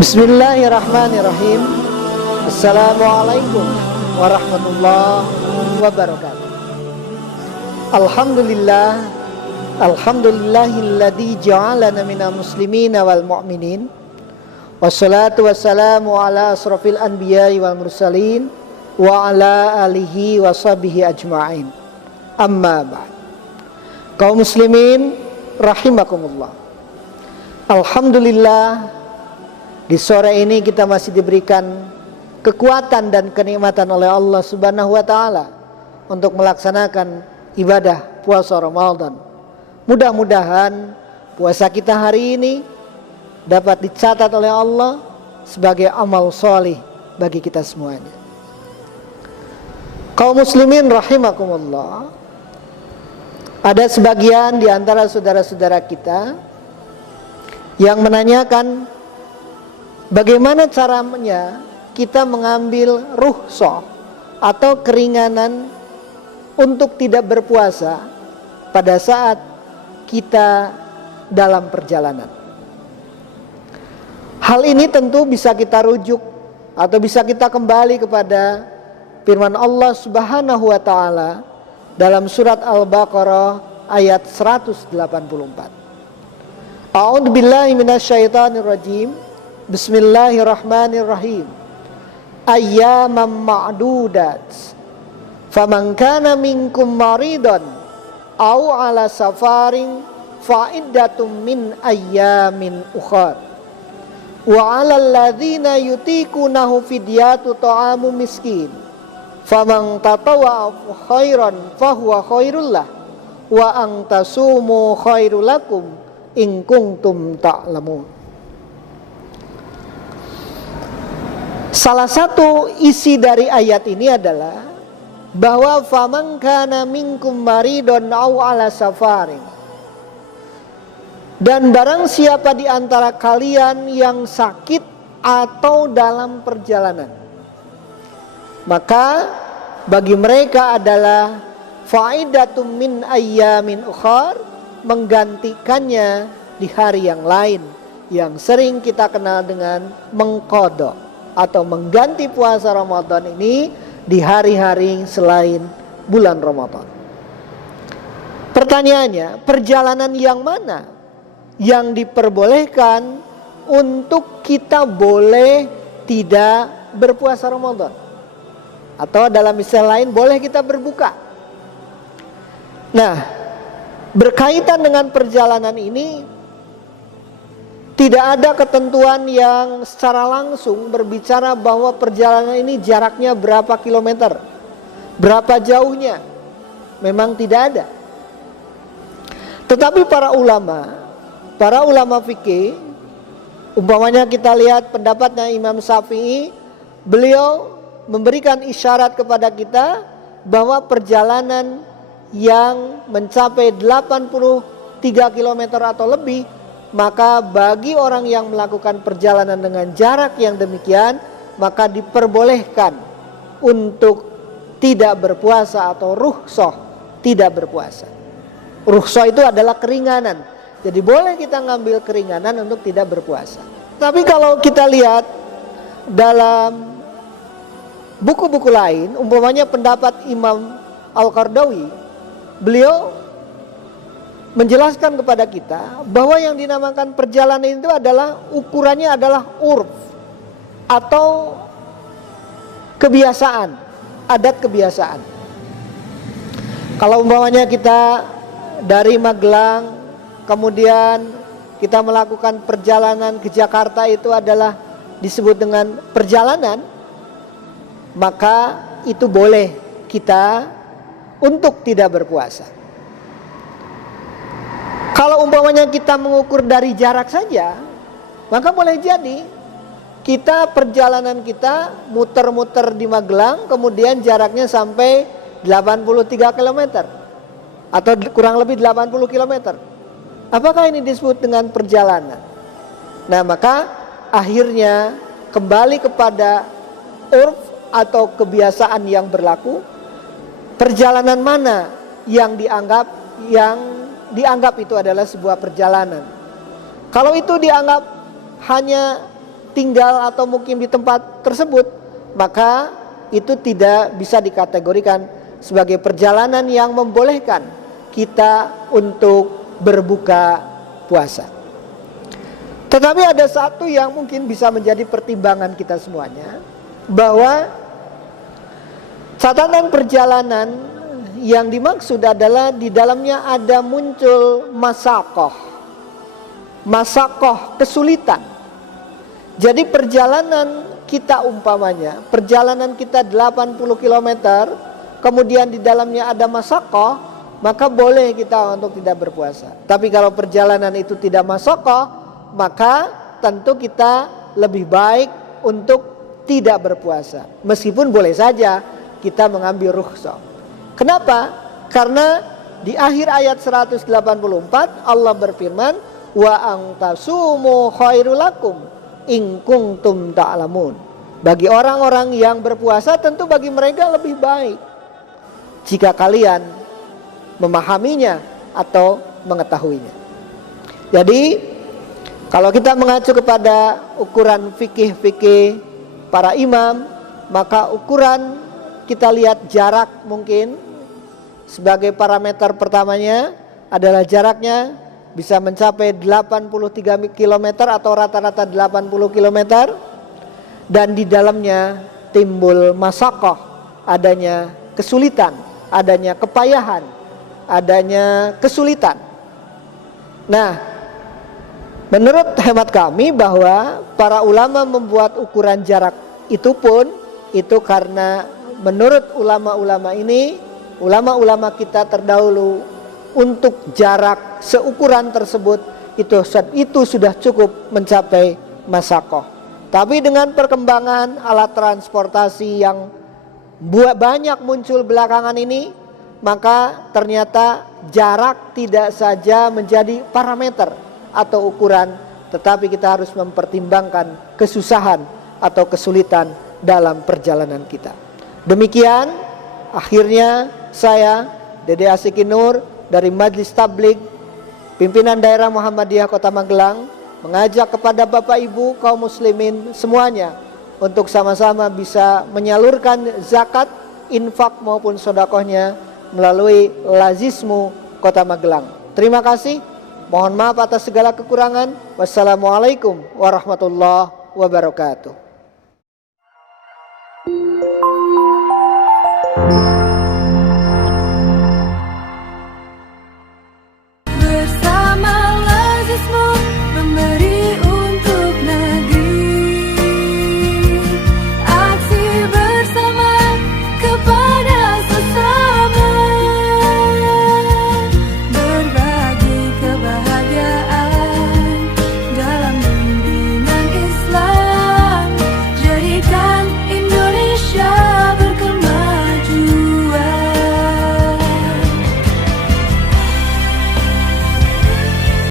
Bismillahirrahmanirrahim. Assalamualaikum warahmatullahi wabarakatuh. Alhamdulillahilladzi ja'alana minal muslimina wal mu'minin. Wassalatu wassalamu ala asrafil anbiya'i wal mursalin wa ala alihi wa sahbihi ajma'in. Amma ba'd. Kaum muslimin rahimakumullah. Alhamdulillah, di sore ini kita masih diberikan kekuatan dan kenikmatan oleh Allah Subhanahu wa taala untuk melaksanakan ibadah puasa Ramadan. Mudah-mudahan puasa kita hari ini dapat dicatat oleh Allah sebagai amal solih bagi kita semuanya. Kaum muslimin rahimakumullah, ada sebagian di antara saudara-saudara kita yang menanyakan bagaimana caranya kita mengambil rukhsah atau keringanan untuk tidak berpuasa pada saat kita dalam perjalanan. Hal ini tentu bisa kita rujuk atau bisa kita kembali kepada firman Allah Subhanahu wa taala dalam surat Al-Baqarah ayat 184. A'udzu billahi minasyaitonir rajim. Bismillahirrahmanirrahim. Ayyaman ma'dudat. Faman kana minkum maridan aw ala safarin fa iddatum min ayyamin ukhar. Wa 'alal ladzina yutiqunahu fidyatu ta'amu miskin. Faman tatawwa'a khairan fahuwa khairul lah wa an tasumu khairul lakum in kuntum ta'lamun. Salah satu isi dari ayat ini adalah bahwa faman kana minkum maridun aw ala safarin, dan barang siapa di antara kalian yang sakit atau dalam perjalanan, maka bagi mereka adalah faidatum min ayyamin ukhar, menggantikannya di hari yang lain yang sering kita kenal dengan mengqadha atau mengganti puasa Ramadan ini di hari-hari selain bulan Ramadan. Pertanyaannya, perjalanan yang mana yang diperbolehkan untuk kita boleh tidak berpuasa Ramadan? Atau dalam istilah lain, boleh kita berbuka? Nah, berkaitan dengan perjalanan ini, tidak ada ketentuan yang secara langsung berbicara bahwa perjalanan ini jaraknya berapa kilometer, berapa jauhnya. Memang tidak ada. Tetapi para ulama fikih, umpamanya kita lihat pendapatnya Imam Syafi'i, beliau memberikan isyarat kepada kita bahwa perjalanan yang mencapai 83 km atau lebih, maka bagi orang yang melakukan perjalanan dengan jarak yang demikian, maka diperbolehkan untuk tidak berpuasa atau rukhsah tidak berpuasa. Rukhsah itu adalah keringanan. Jadi boleh kita ngambil keringanan untuk tidak berpuasa. Tapi kalau kita lihat dalam buku-buku lain, umpamanya pendapat Imam Al-Qardawi, beliau menjelaskan kepada kita bahwa yang dinamakan perjalanan itu adalah ukurannya adalah urf atau kebiasaan, adat kebiasaan. Kalau umpamanya kita dari Magelang kemudian kita melakukan perjalanan ke Jakarta, itu adalah disebut dengan perjalanan, maka itu boleh kita untuk tidak berpuasa. Kalau umpamanya kita mengukur dari jarak saja, maka boleh jadi kita perjalanan kita muter-muter di Magelang, kemudian jaraknya sampai 83 km atau kurang lebih 80 km. Apakah ini disebut dengan perjalanan? Nah, maka akhirnya kembali kepada urf atau kebiasaan yang berlaku. Perjalanan mana yang dianggap itu adalah sebuah perjalanan? Kalau itu dianggap hanya tinggal atau mukim di tempat tersebut, maka itu tidak bisa dikategorikan sebagai perjalanan yang membolehkan kita untuk berbuka puasa. Tetapi ada satu yang mungkin bisa menjadi pertimbangan kita semuanya, bahwa catatan perjalanan yang dimaksud adalah di dalamnya ada muncul masakoh kesulitan. Jadi perjalanan kita umpamanya, perjalanan kita 80 km, kemudian di dalamnya ada masakoh, maka boleh kita untuk tidak berpuasa. Tapi kalau perjalanan itu tidak masakoh, maka tentu kita lebih baik untuk tidak berpuasa. Meskipun boleh saja kita mengambil rukhsah. Kenapa? Karena di akhir ayat 184 Allah berfirman, wa antasumu khairul lakum in kuntum ta'lamun. Bagi orang-orang yang berpuasa tentu bagi mereka lebih baik jika kalian memahaminya atau mengetahuinya. Jadi kalau kita mengacu kepada ukuran fikih para imam, maka ukuran kita lihat jarak mungkin sebagai parameter pertamanya adalah jaraknya bisa mencapai 83 km atau rata-rata 80 km, dan di dalamnya timbul masakoh, adanya kesulitan, adanya kepayahan, adanya kesulitan. Nah, menurut hemat kami bahwa para ulama membuat ukuran jarak itu pun itu karena menurut ulama-ulama ini, ulama-ulama kita terdahulu, untuk jarak seukuran tersebut itu sudah cukup mencapai masakoh. Tapi dengan perkembangan alat transportasi yang banyak muncul belakangan ini, maka ternyata jarak tidak saja menjadi parameter atau ukuran, tetapi kita harus mempertimbangkan kesusahan atau kesulitan dalam perjalanan kita. Demikian akhirnya saya, Dede Asikin Nur dari Majelis Tabligh Pimpinan Daerah Muhammadiyah Kota Magelang, mengajak kepada Bapak Ibu kaum muslimin semuanya untuk sama-sama bisa menyalurkan zakat, infak maupun sedekahnya melalui Lazismu Kota Magelang. Terima kasih. Mohon maaf atas segala kekurangan. Wassalamualaikum warahmatullahi wabarakatuh.